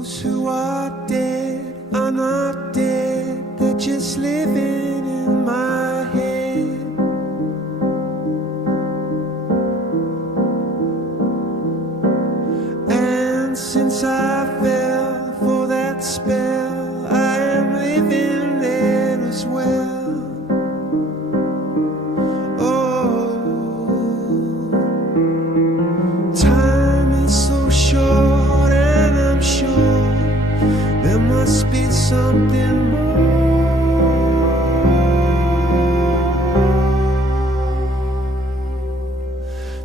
Those who are dead are not dead, they're just living in my head. And since I fell for that spell, I am living there as well. Oh, time is so short, and I'm sure there must be something more.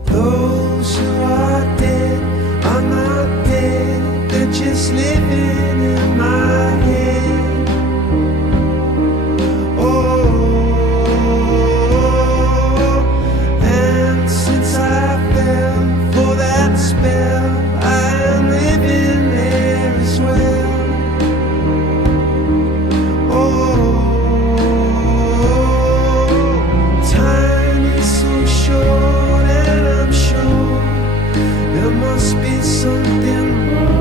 Those who are dead are not dead, they're just living in my head. Oh, and since I fell for that spell, I am living there as well. Oh, time is so short, and I'm sure there must be something more.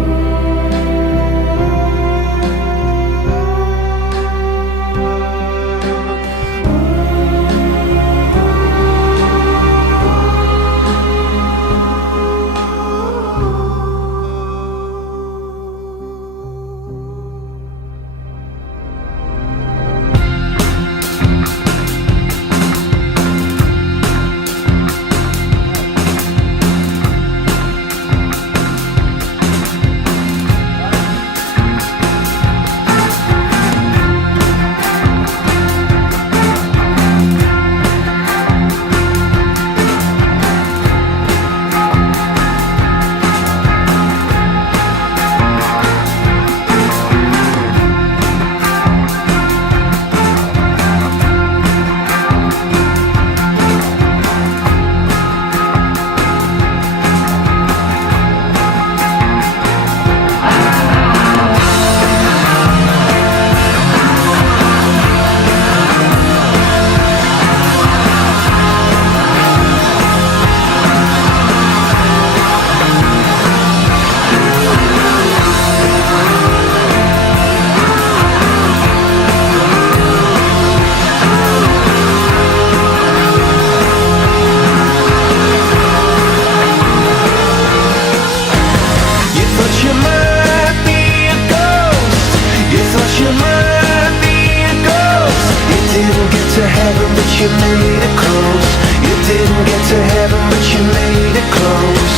You made it close. You didn't get to heaven, but you made it close.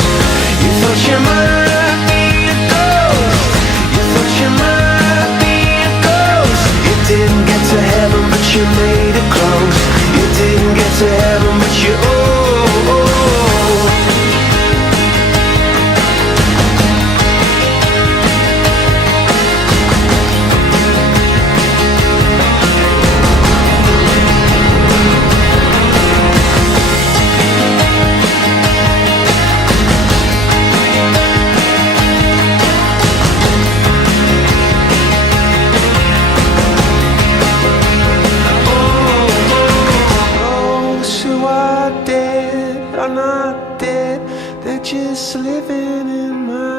You thought you might be a ghost. You thought you might be a ghost. You didn't get to heaven, but you made it close. You didn't get to heaven, but you are not dead, they're just living in my